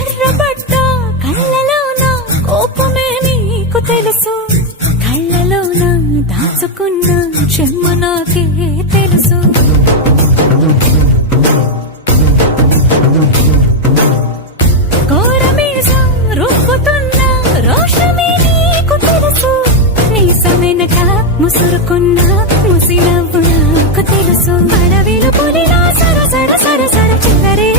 ఎర్రబడ్డ కళ్ళలోన కోపమే నీకు తెలుసు, కళ్ళలోన దాచుకున్న చెమ్మ నాకే తెలుసు. కోరమీసం రుబ్బుతున్న రోషమే నీకు తెలుసు, నీసమెనక ముసురుకున్న ముసినవ్వు నాకు తెలుసు. అడవిలు పులిలా సర సర సర సర చిల్లరే